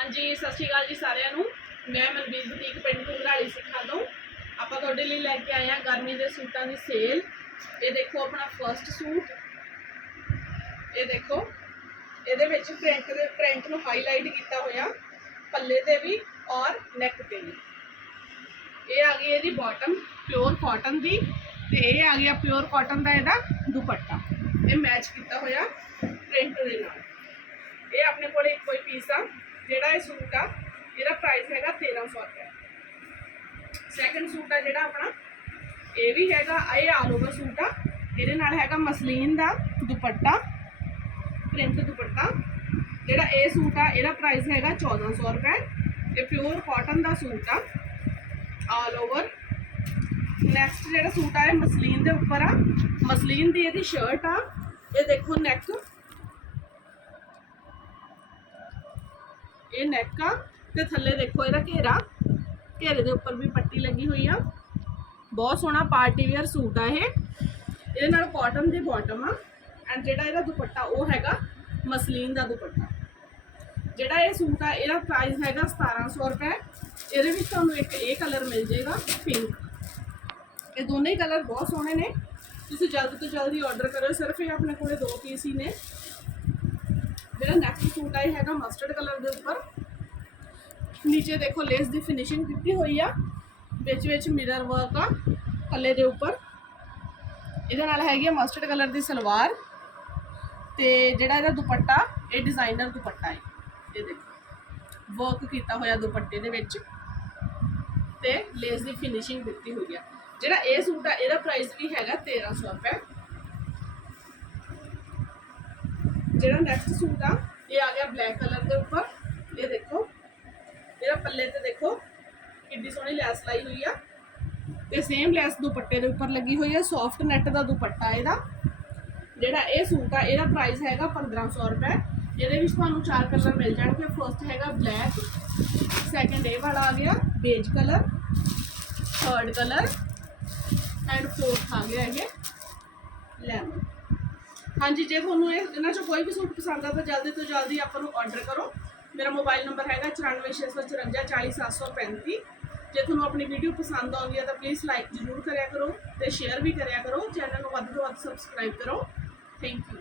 ਹਾਂਜੀ, ਸਤਿ ਸ਼੍ਰੀ ਅਕਾਲ ਜੀ ਸਾਰਿਆਂ ਨੂੰ। ਮੈਂ ਮਨਵੀਰ ਬੁਟੀਕ, ਪਿੰਡ ਘੁੰਗਰਾਲੀ ਸਿੱਖਾ ਤੋਂ। ਆਪਾਂ ਤੁਹਾਡੇ ਲਈ ਲੈ ਕੇ ਆਏ ਹਾਂ ਗਰਮੀ ਦੇ ਸੂਟਾਂ ਦੀ ਸੇਲ। ਇਹ ਦੇਖੋ ਆਪਣਾ ਫਰਸਟ ਸੂਟ। ਇਹ ਦੇਖੋ, ਇਹਦੇ ਵਿੱਚ ਪ੍ਰਿੰਟ ਦੇ ਪ੍ਰਿੰਟ ਨੂੰ ਹਾਈਲਾਈਟ ਕੀਤਾ ਹੋਇਆ। ਪੱਲੇ ਤੇ ਵੀ ਔਰ ਨੈਕ ਤੇ ਵੀ। ਇਹ ਆ ਗਈ ਇਹਦੀ ਬਾਟਮ ਪਿਓਰ ਕਾਟਨ ਦੀ। ਤੇ ਇਹ ਆ ਗਿਆ ਪਿਓਰ ਕਾਟਨ ਦਾ ਇਹਦਾ ਦੁਪੱਟਾ। ਇਹ ਮੈਚ ਕੀਤਾ ਹੋਇਆ ਪ੍ਰਿੰਟ ਦੇ ਨਾਲ। ਇਹ ਆਪਣੇ ਕੋਲ ਕੋਲੇ ਕੋਈ ਪੀਸ ਆ। ਜਿਹੜਾ ਇਹ ਸੂਟ ਆ, ਇਹਦਾ ਪ੍ਰਾਈਸ ਹੈਗਾ 1300 ਰੁਪਏ। ਸੈਕੰਡ ਸੂਟ ਆ ਜਿਹੜਾ ਆਪਣਾ, ਇਹ ਵੀ ਹੈਗਾ, ਇਹ ਆਲ ਓਵਰ ਸੂਟ ਆ। ਇਹਦੇ ਨਾਲ ਹੈਗਾ ਮਸਲੀਨ ਦਾ ਦੁਪੱਟਾ, ਪ੍ਰਿੰਟ ਦੁਪੱਟਾ। ਜਿਹੜਾ ਇਹ ਸੂਟ ਆ, ਇਹਦਾ ਪ੍ਰਾਈਸ ਹੈਗਾ 1400 ਰੁਪਏ। ਇਹ ਪਿਓਰ ਕਾਟਨ ਦਾ ਸੂਟ ਆ ਆਲ ਓਵਰ ਨੈਕਸਟ ਜਿਹੜਾ ਸੂਟ ਆ, ਇਹ ਮਸਲੀਨ ਦੇ ਉੱਪਰ ਆ। ਮਸਲੀਨ ਦੀ ਇਹਦੀ ਸ਼ਰਟ ਆ। ਇਹ ਦੇਖੋ ਨੈਕ ਇਹ ਨੈਕ ਆ ਤੇ ਥੱਲੇ ਦੇਖੋ ਇਹਦਾ ਘੇਰਾ ਘੇਰੇ ਦੇ ਉੱਪਰ ਵੀ ਪੱਟੀ ਲੱਗੀ ਹੋਈ ਆ ਬਹੁਤ ਸੋਹਣਾ ਪਾਰਟੀ ਵੇਅਰ ਸੂਟ ਆ ਇਹ ਇਹਦੇ ਨਾਲ ਕਾਟਨ ਦੀ ਬਾਟਮ ਆ ਐਂਡ ਜਿਹੜਾ ਇਹਦਾ ਦੁਪੱਟਾ ਉਹ ਹੈਗਾ ਮਸਲੀਨ ਦਾ ਦੁਪੱਟਾ ਜਿਹੜਾ ਇਹ ਸੂਟ ਆ ਇਹਦਾ ਪ੍ਰਾਈਸ ਹੈਗਾ 1700 ਰੁਪਏ ਇਹਦੇ ਵਿੱਚ ਤੁਹਾਨੂੰ ਇੱਕ ਇਹ ਕਲਰ ਮਿਲ ਜਾਏਗਾ ਪਿੰਕ ਇਹ ਦੋਨੇ ਹੀ ਕਲਰ ਬਹੁਤ ਸੋਹਣੇ ਨੇ ਤੁਸੀਂ ਜਲਦੀ ਤੋਂ ਜਲਦੀ ਆਰਡਰ ਕਰੋ ਸਿਰਫ ਇਹ ਆਪਣੇ ਕੋਲੇ ਦੋ ਪੀਸ ਹੀ ਨੇ ਜਿਹੜਾ ਨੈਕਸਟ ਸੂਟ ਆ ਇਹ ਹੈਗਾ ਮਸਟਰਡ ਕਲਰ ਦੇ ਉੱਪਰ। ਨੀਚੇ ਦੇਖੋ ਲੇਸ ਦੀ ਫਿਨਿਸ਼ਿੰਗ ਕੀਤੀ ਹੋਈ ਆ। ਵਿੱਚ ਵਿੱਚ ਮਿਰਰ ਵਰਕ ਆ ਪੱਲੇ ਦੇ ਉੱਪਰ। ਇਹਦੇ ਨਾਲ ਹੈਗੀ ਆ ਮਸਟਰਡ ਕਲਰ ਦੀ ਸਲਵਾਰ। ਤੇ ਜਿਹੜਾ ਇਹਦਾ ਦੁਪੱਟਾ, ਇਹ ਡਿਜ਼ਾਈਨਰ ਦੁਪੱਟਾ ਹੈ। ਇਹ ਦੇਖੋ ਵਰਕ ਕੀਤਾ ਹੋਇਆ ਦੁਪੱਟੇ ਦੇ ਵਿੱਚ। ਤੇ ਲੇਸ ਦੀ ਫਿਨਿਸ਼ਿੰਗ ਦਿੱਤੀ ਹੋਈ ਆ। ਜਿਹੜਾ ਇਹ ਸੂਟ ਆ, ਇਹਦਾ ਪ੍ਰਾਈਸ ਵੀ ਹੈਗਾ 1300 ਰੁਪਏ। ਜਿਹੜਾ ਨੈਕਸਟ ਸੂਟ ਆ, ਇਹ ਆ ਗਿਆ ਬਲੈਕ ਕਲਰ ਦੇ ਉੱਪਰ। ਇਹ ਦੇਖੋ, ਇਹਦਾ ਪੱਲੇ ਤੇ ਦੇਖੋ ਕਿੰਨੀ ਸੋਹਣੀ ਲੈਸ ਲਾਈ ਹੋਈ ਆ। ਤੇ ਸੇਮ ਲੈਸ ਦੁਪੱਟੇ ਦੇ ਉੱਪਰ ਲੱਗੀ ਹੋਈ ਆ ਸੌਫਟ ਨੈਟ ਦਾ ਦੁਪੱਟਾ ਇਹਦਾ। ਜਿਹੜਾ ਇਹ ਸੂਟ ਆ, ਇਹਦਾ ਪ੍ਰਾਈਸ ਹੈਗਾ 1500 ਰੁਪਏ। ਇਹਦੇ ਵਿੱਚ ਤੁਹਾਨੂੰ ਚਾਰ ਕਲਰ ਮਿਲ ਜਾਣਗੇ। ਫਰਸਟ ਹੈਗਾ ਬਲੈਕ ਸੈਕੰਡ ਇਹ ਵਾਲਾ ਆ ਗਿਆ beige colour third colour and fourth ਆ ਗਿਆ ਇਹ। ਲੈਮਨ ਹਾਂਜੀ, ਜੇ ਤੁਹਾਨੂੰ ਇਹ ਇਹਨਾਂ ਚੋਂ ਕੋਈ ਵੀ ਸੂਟ ਪਸੰਦ ਆ ਤਾਂ ਜਲਦੀ ਤੋਂ ਜਲਦੀ ਆਪਾਂ ਨੂੰ ਆਰਡਰ ਕਰੋ। ਮੇਰਾ ਮੋਬਾਈਲ ਨੰਬਰ ਹੈਗਾ 946454 40735 ਜੇ ਤੁਹਾਨੂੰ ਆਪਣੀ ਵੀਡੀਓ ਪਸੰਦ ਆਉਂਦੀ ਹੈ ਤਾਂ ਪਲੀਜ਼ ਲਾਈਕ ਜ਼ਰੂਰ ਕਰਿਆ ਕਰੋ ਤੇ ਸ਼ੇਅਰ ਵੀ ਕਰਿਆ ਕਰੋ। ਚੈਨਲ ਨੂੰ ਵੱਧ ਤੋਂ ਵੱਧ ਸਬਸਕ੍ਰਾਈਬ ਕਰੋ। Thank you